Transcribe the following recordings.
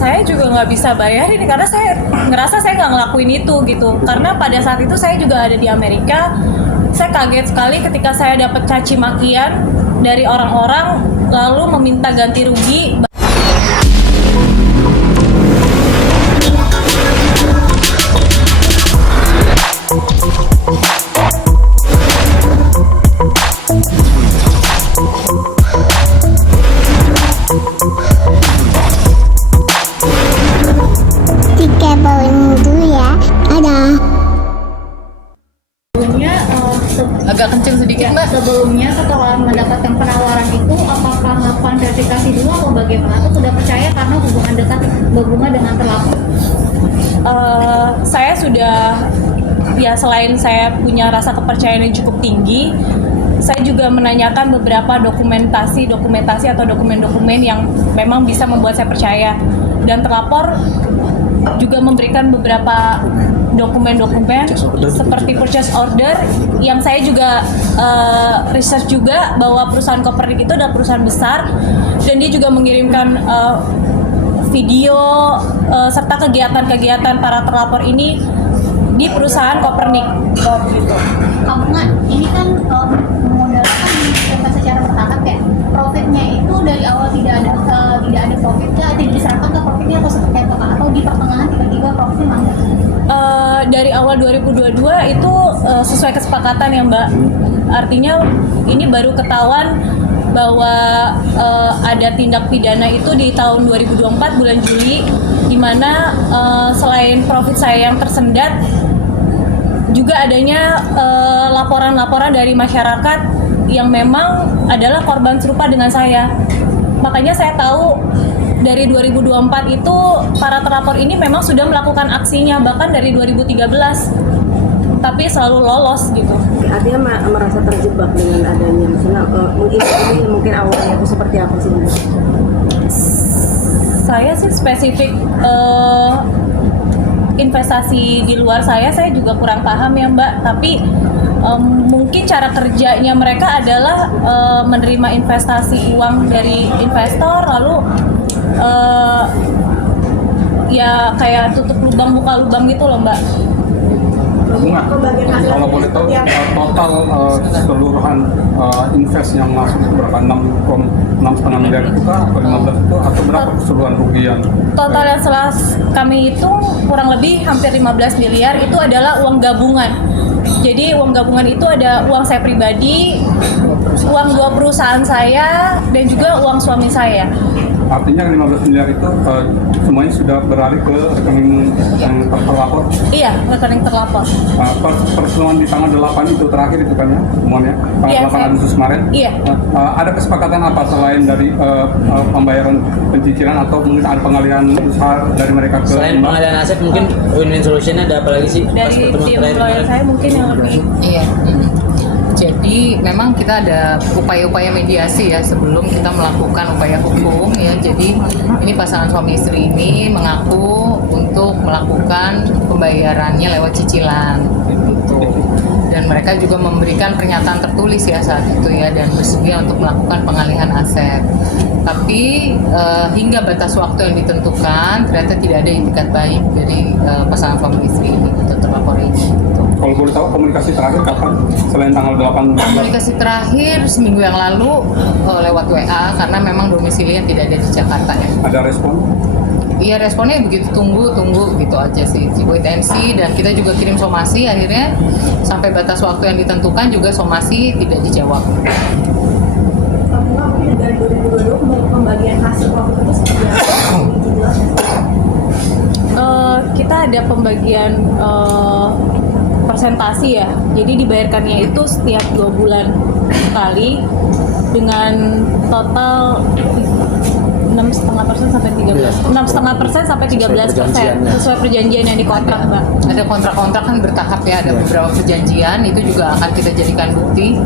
Saya juga nggak bisa bayarin karena saya ngerasa saya nggak ngelakuin itu gitu. Karena pada saat itu saya juga ada di Amerika. Saya kaget sekali ketika saya dapat caci makian dari orang-orang lalu meminta ganti rugi. Agak kenceng sedikit Mbak. Sebelumnya setelah mendapatkan penawaran itu, apakah melakukan verifikasi dulu atau bagaimana? Atau sudah percaya karena hubungan dekat berhubungan dengan terlapor? Saya sudah, ya selain saya punya rasa kepercayaan yang cukup tinggi, saya juga menanyakan beberapa dokumentasi atau dokumen-dokumen yang memang bisa membuat saya percaya. Dan terlapor juga memberikan beberapa dokumen-dokumen seperti purchase order yang saya juga research juga bahwa perusahaan Copernic itu adalah perusahaan besar dan dia juga mengirimkan video serta kegiatan-kegiatan para terlapor ini di perusahaan Copernic. Gitu. Kamu nggak, ini kan memodalkan secara bertahap ya. Profitnya itu dari awal tidak ada profitnya, tidak diserahkan ke profitnya atau seperti apa, atau di pertengahan tiba-tiba profitnya mangga? Dari awal 2022 itu sesuai kesepakatan ya Mbak. Artinya ini baru ketahuan bahwa ada tindak pidana itu di tahun 2024 bulan Juli, di mana selain profit saya yang tersendat, juga adanya laporan-laporan dari masyarakat yang memang adalah korban serupa dengan saya. Makanya saya tahu dari 2024 itu para terlapor ini memang sudah melakukan aksinya bahkan dari 2013, tapi selalu lolos gitu. Artinya merasa terjebak dengan adanya, misalnya ini mungkin awalnya itu seperti apa sih? Saya sih spesifik investasi di luar saya juga kurang paham ya Mbak, tapi mungkin cara kerjanya mereka adalah menerima investasi uang dari investor lalu ya kayak tutup lubang buka lubang gitu loh Mbak. Kalau boleh tahu total keseluruhan invest yang masuk berapa, 6,5 miliar itu kah atau 15 itu atau berapa keseluruhan kerugian? Total yang setelah kami hitung kurang lebih hampir 15 miliar itu adalah uang gabungan. Jadi uang gabungan itu ada uang saya pribadi, uang 2 perusahaan saya, dan juga uang suami saya. Artinya 15 miliar itu semuanya sudah beralih ke rekening yang terlapor? Iya, rekening terlapor. Pertemuan di tanggal 8 itu terakhir itu kan ya, semuanya? Tanggal 8 Agustus kemarin? Iya. Ada kesepakatan apa selain dari pembayaran pencicilan atau mungkin ada pengalihan usaha dari mereka ke... Selain pengalihan aset mungkin win-win solution-nya ada apa lagi sih? Dari tim lawyer saya mungkin yang lebih... Iya. Jadi memang kita ada upaya-upaya mediasi ya sebelum kita melakukan upaya hukum ya. Jadi ini pasangan suami istri ini mengaku untuk melakukan pembayarannya lewat cicilan gitu. Dan mereka juga memberikan pernyataan tertulis ya saat itu ya, dan bersedia untuk melakukan pengalihan aset. Tapi hingga batas waktu yang ditentukan ternyata tidak ada itikat baik dari pasangan suami istri ini untuk terlapor ini. Gitu. Kalau boleh tahu komunikasi terakhir kapan selain tanggal 8? Komunikasi terakhir seminggu yang lalu lewat WA karena memang domisilinya tidak ada di Jakarta ya. Ada respon? Iya, responnya begitu tunggu gitu aja sih, wait and see, dan kita juga kirim somasi akhirnya sampai batas waktu yang ditentukan juga somasi tidak dijawab. Mungkin dari 2022 pembagian hasil profit itu seperti apa? Kita ada pembagian persentasi ya, jadi dibayarkannya itu setiap 2 bulan sekali dengan total 6,5% sampai 13%, 6,5% sampai 13% sesuai perjanjian yang dikontrak Mbak. Ada kontrak-kontrak kan bertahap ya, ada beberapa perjanjian itu juga akan kita jadikan bukti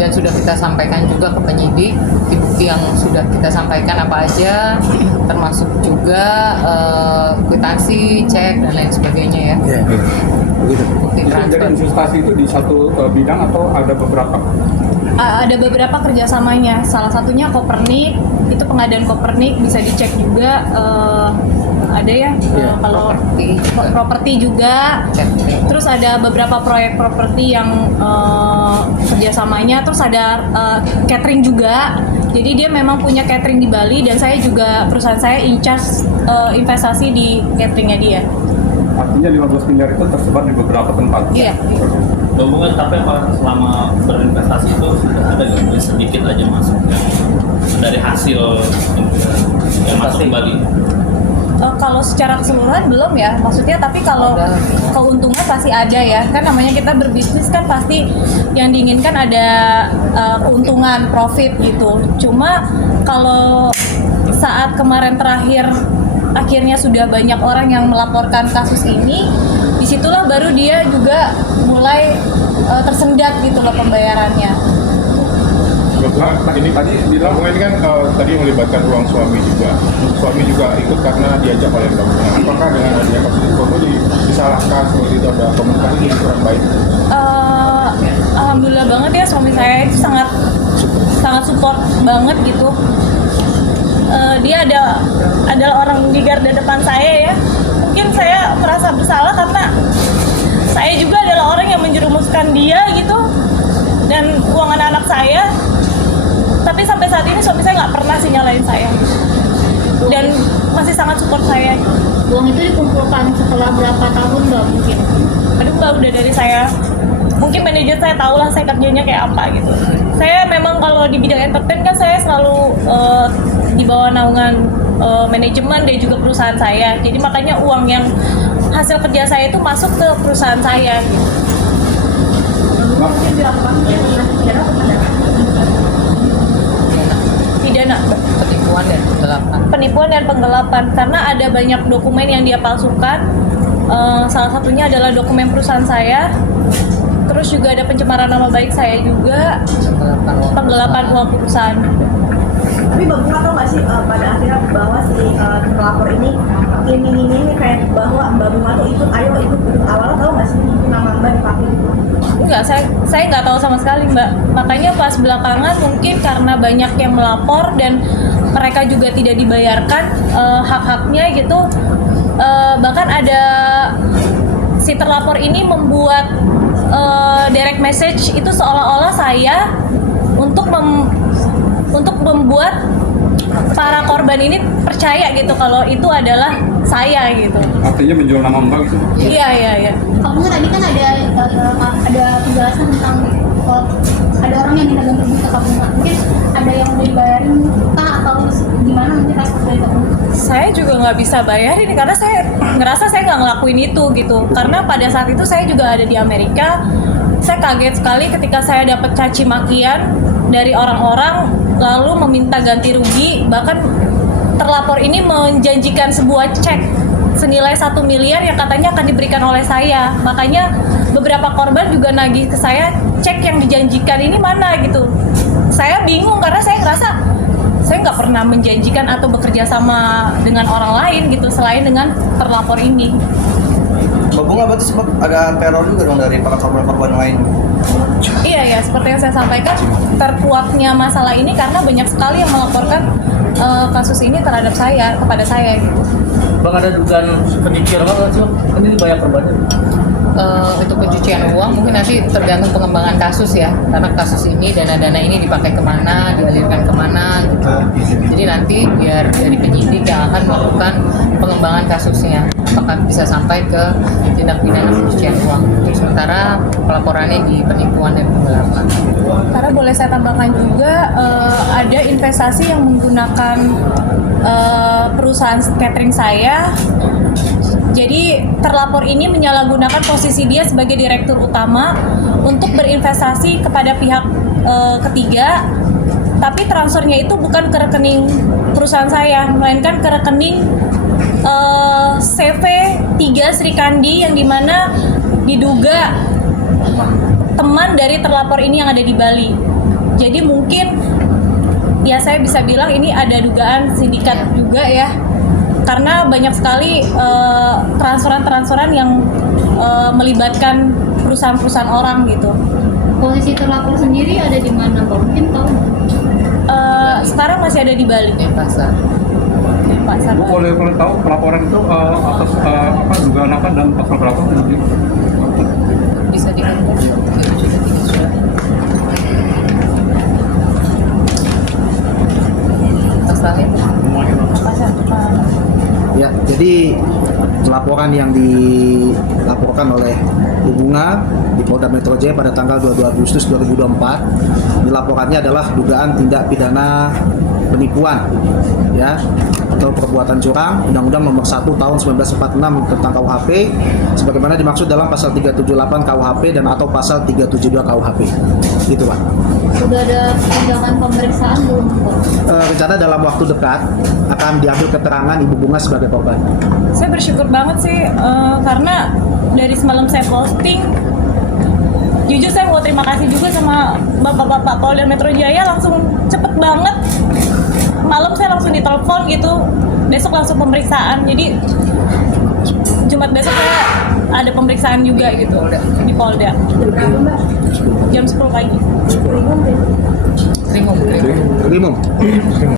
dan sudah kita sampaikan juga ke penyidik bukti-bukti yang sudah kita sampaikan apa aja, termasuk juga kwitansi, cek dan lain sebagainya ya. Begitu. Jadi investasi itu di satu bidang atau ada beberapa? ada beberapa kerjasamanya. Salah satunya Kopernik, itu pengadaan Kopernik bisa dicek juga. Ada ya kalau properti juga. Terus ada beberapa proyek properti yang kerjasamanya. Terus ada catering juga. Jadi dia memang punya catering di Bali dan saya juga perusahaan saya in charge investasi di cateringnya dia. Artinya 15 miliar itu tersebar di beberapa tempat. Iya. Hubungan tapi apa selama berinvestasi itu sudah ada nggak sedikit aja masuk yang dari hasil yang masuk kembali? Kalau secara keseluruhan belum ya, maksudnya tapi kalau keuntungan pasti ada ya, kan namanya kita berbisnis kan pasti yang diinginkan ada keuntungan, profit gitu. Cuma kalau saat kemarin terakhir akhirnya sudah banyak orang yang melaporkan kasus ini, disitulah baru dia juga mulai tersendat gitu loh pembayarannya. Ini tadi bilang ini kan tadi melibatkan ruang suami juga. Suami juga ikut karena diajak oleh Mbak Bunga. Apakah dengan adanya kasus itu disalahkan seperti itu, ada komunikasi yang kurang baik? Alhamdulillah banget ya, suami saya itu sangat support banget gitu. Dia adalah orang di garda depan saya ya. Mungkin saya merasa bersalah karena saya juga adalah orang yang menjerumuskan dia gitu dan uang anak-anak saya. Tapi sampai saat ini suami saya nggak pernah sih nyalain saya dan masih sangat support saya. Uang itu dikumpulkan setelah berapa tahun Mbak mungkin? Aduh Mbak, udah dari saya, mungkin manajer saya tahu lah saya kerjanya kayak apa gitu. Saya memang kalau di bidang entertain kan saya selalu di bawah naungan manajemen dan juga perusahaan saya. Jadi makanya uang yang hasil kerja saya itu masuk ke perusahaan saya gitu. Mungkin dilakukan pidana atau Pidana, penipuan dan penggelapan karena ada banyak dokumen yang dia palsukan. Salah satunya adalah dokumen perusahaan saya. Terus juga ada pencemaran nama baik saya juga, penggelapan uang perusahaan. Tapi Mbak Bunga tahu nggak sih pada akhirnya bahwa si pelapor ini kayak bahwa Mbak Bunga tuh ikut awalnya tahu nggak sih nama Mbak dipakai gitu? Enggak, saya nggak tahu sama sekali Mbak. Makanya pas belakangan mungkin karena banyak yang melapor dan mereka juga tidak dibayarkan hak-haknya gitu. Bahkan ada si terlapor ini membuat direct message itu seolah-olah saya untuk membuat para korban ini percaya gitu kalau itu adalah saya gitu. Artinya menjual nama Mbak gitu? Iya. Kamu tadi kan ada penjelasan tentang ada orang yang minta ganti rugi ke kamu. Mungkin ada yang udah dibayarin kah atau gimana nanti respon dari kamu? Saya juga nggak bisa bayarin karena saya ngerasa saya nggak ngelakuin itu gitu. Karena pada saat itu saya juga ada di Amerika. Saya kaget sekali ketika saya dapat caci makian dari orang-orang lalu meminta ganti rugi, bahkan terlapor ini menjanjikan sebuah cek senilai 1 miliar yang katanya akan diberikan oleh saya. Makanya beberapa korban juga nagih ke saya, cek yang dijanjikan ini mana gitu. Saya bingung karena saya ngerasa saya nggak pernah menjanjikan atau bekerja sama dengan orang lain gitu selain dengan terlapor ini. Mbak Bunga berarti sempat ada teror juga dong dari para korban-korban lain? Iya, seperti yang saya sampaikan, terkuaknya masalah ini karena banyak sekali yang melaporkan kasus ini terhadap saya, kepada saya gitu. Bang, ada dugaan penyiciran nggak sih? Kan ini banyak korbannya. Untuk pencucian uang mungkin nanti tergantung pengembangan kasus ya, karena kasus ini dana-dana ini dipakai kemana, dialirkan kemana gitu. Jadi nanti biar dari penyidik yang akan melakukan pengembangan kasusnya apakah bisa sampai ke tindak pidana pencucian uang. Untuk sementara pelaporannya di penipuan dan penggelapan. Karena boleh saya tambahkan juga ada investasi yang menggunakan perusahaan catering saya. Jadi terlapor ini menyalahgunakan posisi dia sebagai direktur utama untuk berinvestasi kepada pihak ketiga, tapi transfernya itu bukan ke rekening perusahaan saya, melainkan ke rekening CV 3 Sri Kandi yang dimana diduga teman dari terlapor ini yang ada di Bali. Jadi mungkin ya saya bisa bilang ini ada dugaan sindikat juga ya. Karena banyak sekali transferan yang melibatkan perusahaan-perusahaan orang gitu. Posisi terlapor sendiri ada di mana Mbak? Mungkin tahu nggak? Sekarang masih ada di Bali, di pasar. di pasar. Bu, boleh tahu pelaporan itu atas apa dugaan apa dan pasal berapa nanti? Bisa dikontrol. Pasalnya Ya, jadi laporan yang dilaporkan oleh Bu Bunga di Polda Metro Jaya pada tanggal 22 Agustus 2024, dilaporannya adalah dugaan tindak pidana penipuan, ya, atau perbuatan curang, Undang-Undang Nomor 1 Tahun 1946 tentang KUHP, sebagaimana dimaksud dalam Pasal 378 KUHP dan atau Pasal 372 KUHP. Gitu, Pak. Sudah ada tindakan pemeriksaan belum Mbak? Rencana dalam waktu dekat akan diambil keterangan Ibu Bunga sebagai korban. Saya bersyukur banget sih karena dari semalam saya posting, jujur saya mau terima kasih juga sama bapak-bapak Polda Metro Jaya, langsung cepet banget. Malam saya langsung ditelepon gitu, besok langsung pemeriksaan. Jadi Jumat besok saya ada pemeriksaan juga gitu di Polda. Jam 10 pagi. krimum. Krimum.